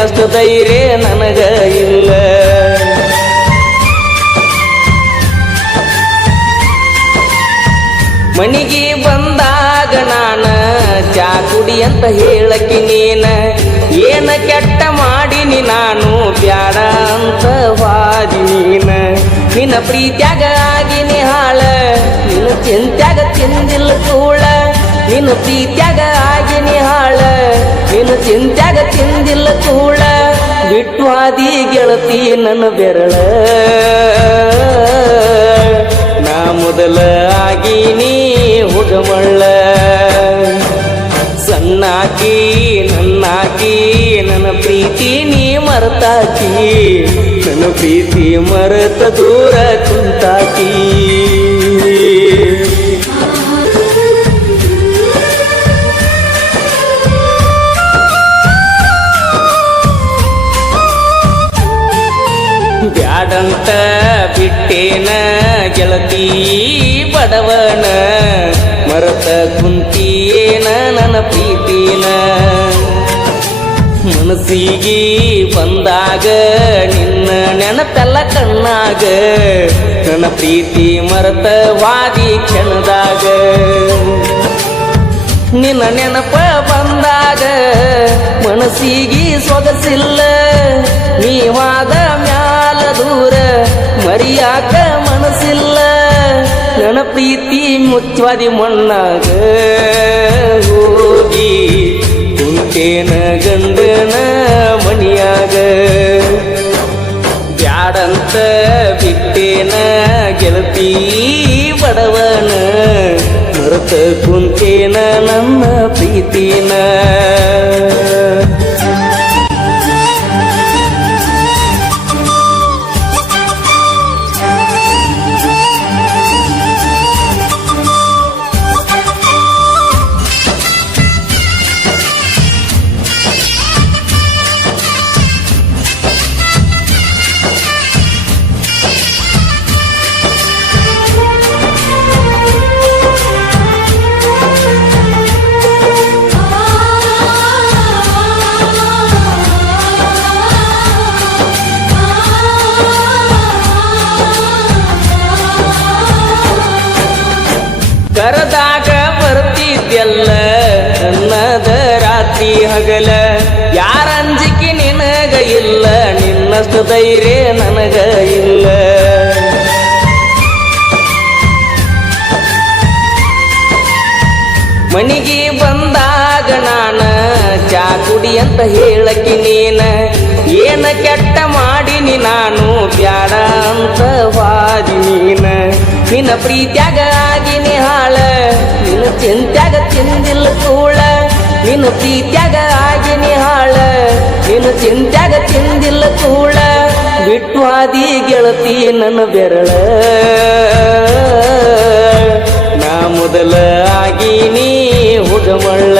ನಿನ್ನಷ್ಟು ಧೈರ್ಯ ನನಗ ಇಲ್ಲ. ಮನಿಗೆ ಬಂದಾಗ ನಾನ ಚಾ ಕುಡಿ ಅಂತ ಹೇಳಕಿ ನೀನ, ಏನ ಕೆಟ್ಟ ಮಾಡಿನಿ ನಾನು ಬ್ಯಾಡ ಅಂತ ವಾದಿ ನೀನ. ನಿನ್ನ ಪ್ರೀತ್ಯಾಗ ಆಗಿನಿ ಹಾಳ, ನಿನ್ನ ಚಿಂತ್ಯಾಗ ತಿಂದಿಲ್ಲ ಕೂಳ. ನಿನ್ನ ಪ್ರೀತ್ಯಾಗ ಆಗಿನಿ ಹಾಳ, ನಿನ್ನ ಚಿಂತ್ಯಾಗ ತಿಂದಿಲ್ಲ ಕೂಳ. ಬಿಟ್ಟು ಹಾದಿ ಗೆಳತಿ ನನ್ನ ಬೆರಳ, ನಾ ಮೊದಲ ಆಗೀನಿ ಹುಡುಮಳ್ಳ. ಸಣ್ಣಾಕಿ ನನ್ನಾಕಿ ನನ್ನ ಪ್ರೀತಿ ನೀ ಮರೆತಾಕಿ, ನನ್ನ ಪ್ರೀತಿ ಮರೆತ ದೂರ ಕುಂತಾಕಿ. ಬ್ಯಾಡಂತ ಬಿಟ್ಟೇನ ಗೆಳತಿ ಬಡವನ, ಮರತ ಕುಂತಿಯೇನ ನನ್ನ ಪ್ರೀತಿನ. ಮನಸ್ಸಿಗೆ ಬಂದಾಗ ನಿನ್ನ ನೆನಪೆಲ್ಲ ಕಣ್ಣಾಗ, ನನ್ನ ಪ್ರೀತಿ ಮರತ ವಾದಿ ಕ್ಷಣದಾಗ. ನಿನ್ನ ನೆನಪ ಬಂದಾಗ ಮನಸ್ಸಿಗೆ ಸೊಗಸಿಲ್ಲ, ನೀವಾದ ಮ್ಯಾಲ ದೂರ ಮರಿಯಾಕ ಮನಸ್ಸಿಲ್ಲ. ನನ್ನ ಪ್ರೀತಿ ಮುಚ್ಚವಾದಿ ಮಣ್ಣಾಗ ಹೋಗಿ ಕುಂತೇನ ಗಂಡನ ಮನಿಯಾಗ. ಬ್ಯಾಡಂತ ಬಿಟ್ಟೇನ ಗೆಳತಿ ಬಡವನ, ಮರೆತ ಕುಂತೇನ ನನ್ನ ಪ್ರೀತಿನ. ಕರದಾಗ ಬರ್ತಿದ್ಯಲ್ಲ ನನ್ನದ ರಾತ್ರಿ ಹಗಲ, ಯಾರ ಅಂಜಿಕೆ ನಿನಗ ಇಲ್ಲ, ನಿನ್ನಷ್ಟು ಧೈರ್ಯ ನನಗ ಇಲ್ಲ. ಮನಿಗೆ ಬಂದಾಗ ನಾನ ಚಾ ಕುಡಿ ಅಂತ ಹೇಳಕಿ ನೀನ, ಏನ ಕೆಟ್ಟ ಮಾಡಿನಿ ನಾನು ಬ್ಯಾಡ ಅಂತ ವಾದಿ ನೀನ. ನಿನ್ನ ಪ್ರೀತ್ಯಾಗ ಆಗಿನಿ ಹಾಳ, ನಿನ್ನ ಚಿಂತ್ಯಾಗ ತಿಂದಿಲ್ಲ ಕೂಳ. ನಿನ್ನ ಪ್ರೀತ್ಯಾಗ ಆಗಿನಿ ಹಾಳ, ನಿನ್ನ ಚಿಂತ್ಯಾಗ ತಿಂದಿಲ್ಲ ಕೂಳ. ಬಿಟ್ಟು ಹಾದಿ ಗೆಳತಿ ನನ್ನ ಬೆರಳ, ನಾ ಮೊದಲ ಆಗೀನಿ ಹುಡುಮಳ್ಳ.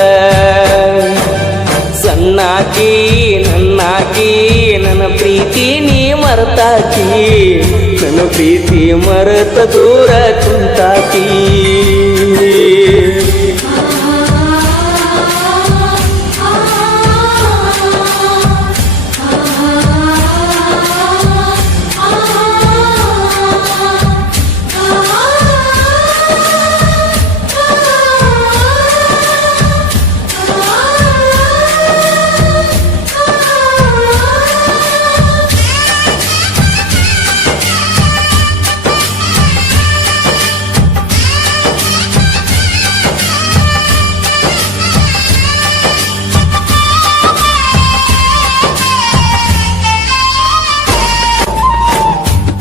ಸಣ್ಣಾಕಿ ನನ್ನಾಕಿ ನನ್ನ ಪ್ರೀತಿ ನೀ ಮರೆತಾಕಿ, ನನ್ನ ಪ್ರೀತಿ ಮರೆತ ದೂರ ಕುಂತಾಕಿ.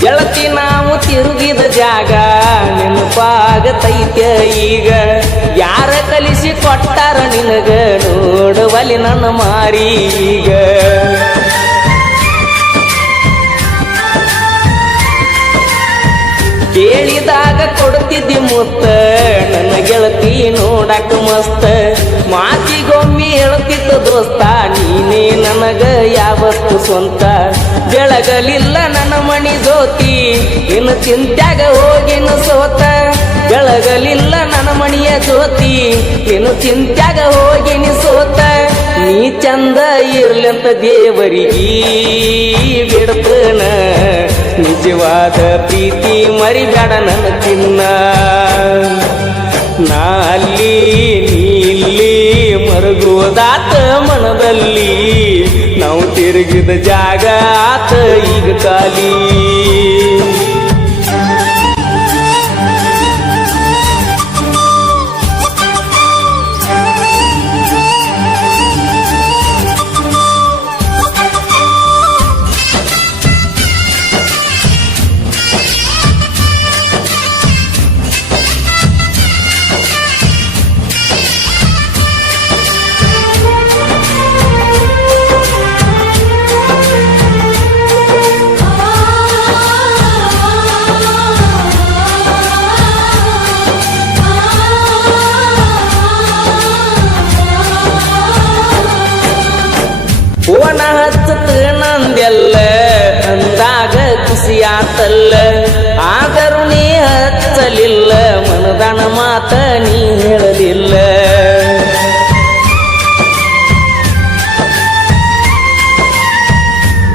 ಗೆಳತಿ ನಾವು ತಿರುಗಿದ ಜಾಗ ನೆನಪಾಗತೈತ್ಯ ಈಗ, ಯಾರ ಕಲಿಸಿ ಕೊಟ್ಟಾರ ನಿನಗ ನೋಡುವಲಿ ನನ್ನ ಮಾರಿ ಈಗ. ಕೇಳಿದಾಗ ಕೊಡ್ತಿದ್ದಿ ಮುತ್ತ ನನ್ನ ಗೆಳತಿ ನೋಡಾಕ ಮಸ್ತ, ಮಾತಿಗೊಮ್ಮೆ ಹೇಳ್ತಿದ್ದ ದೋಸ್ತ ನೀನೇ ನನಗ ಯಾವತ್ತು ಸ್ವಂತ. ಬೆಳಗಲಿಲ್ಲ ನನ್ನ ಮಣಿ ಜ್ಯೋತಿ ಇನ್ನು ಚಿಂತ್ಯಾಗ ಹೋಗಿನ ಸೋತ, ಬೆಳಗಲಿಲ್ಲ ನನ್ನ ಮಣಿಯ ಜ್ಯೋತಿ ಇನ್ನು ಚಿಂತ್ಯಾಗ ಹೋಗಿನಿ ಸೋತ. ನೀ ಚಂದ ಇರ್ಲಂತ ದೇವರಿಗೆ ಬಿಡ್ತನ ನಿಜವಾದ ಪ್ರೀತಿ ಮರಿಬೇಡ ನನ್ನ ಚಿನ್ನ ನಾ ಅಲ್ಲಿ ನೀಲ್ಲಿ ಮರುಗುವುದಾತ ಮನದಲ್ಲಿ ನಾವು ತಿರುಗಿದ ಜಾಗ ಆತ ಈಗ ಖಾಲಿ ಓಣ ಹಚ್ಚತ್ ನಂದೆಲ್ಲ ಅಂದಾಗ ಖುಷಿಯಾತಲ್ಲ ಆದರೂ ನೀ ಹಚ್ಚಲಿಲ್ಲ ಮನದನ ಮಾತ ನೀ ಹೇಳಲಿಲ್ಲ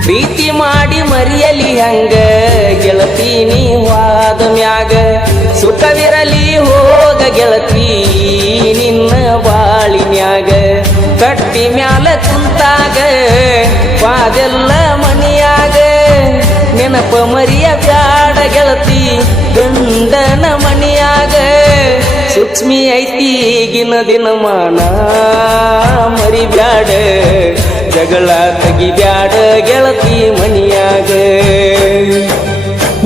ಪ್ರೀತಿ ಮಾಡಿ ಮರಿಯಲಿ ಹಂಗ ಗೆಳತಿ ನೀ ವಾದ ಮ್ಯಾಗ ಸುಖವಿರಲಿ ಹೋಗ ಗೆಳತಿ ನಿನ್ನ ಬಾಳಿನ್ಯಾಗ ಕಟ್ಟಿ ಮ್ಯಾಲ ಕುಂತಾಗ ವಾದೆಲ್ಲ ಮನಿಯಾಗ ನೆನಪ ಮರಿಯ ಬ್ಯಾಡ ಗೆಳತಿ ಗಂಡನ ಮನಿಯಾಗ ಸೂಕ್ಷ್ಮಿ ಐತಿ ಈಗಿನ ದಿನಮಾನ ಮರಿಬ್ಯಾಡ ಜಗಳ ತೆಗಿಬ್ಯಾಡ ಗೆಳತಿ ಮನಿಯಾಗ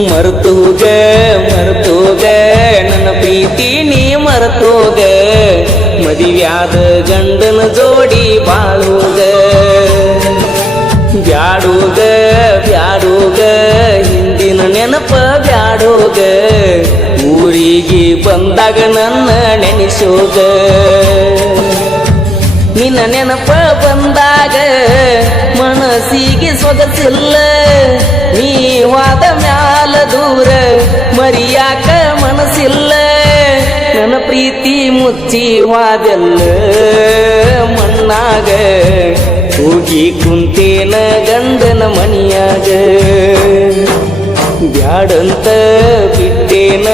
ಮರ್ತೋಗ ನನ್ನ ಪ್ರೀತಿ ನೀ ಮರ್ತೋಗ ಮದಿವ್ಯಾದ ಗಂಡನ ಜೋಡಿ ಬಾಳೋಗ ಬ್ಯಾಡೋಗ ಹಿಂದಿನ ನೆನಪ ಬ್ಯಾಡೋಗ ಊರಿಗೆ ಬಂದಾಗ ನನ್ನ ನೆನೆಸೋಗ ನಿನ್ನ ನೆನಪ ಬಂದಾಗ ಮನಸ್ಸಿಗೆ ಸೊಗಸಿಲ್ಲ ನೀವಾದ ಮ್ಯಾಲ ದೂರ ಮರಿಯಾಕ ಮನಸ್ಸಿಲ್ಲ ನನ್ನ ಪ್ರೀತಿ ಮುಚ್ಚಿ ವಾದೆಲ್ಲ ಮಣ್ಣಾಗ ಹೋಗಿ ಕುಂತೇನ ಗಂಡನ ಮನಿಯಾಗ ಬ್ಯಾಡಂತ ಬಿಟ್ಟೇನ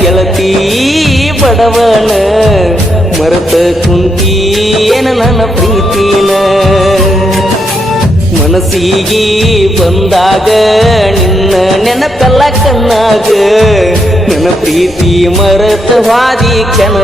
ಗೆಳತಿ ಬಡವನ ಮರೆತ ಕುಂತೀನ ನನ್ನ ಪ್ರೀತಿನ ಮನಸ್ಸಿಗೆ ಬಂದಾಗ ನಿನ್ನ ನೆನಪೆಲ್ಲ ಕಣ್ಣಾಗ ನನ್ನ ಪ್ರೀತಿ ಮರೆತ ಹಾದಿ ಕೆನ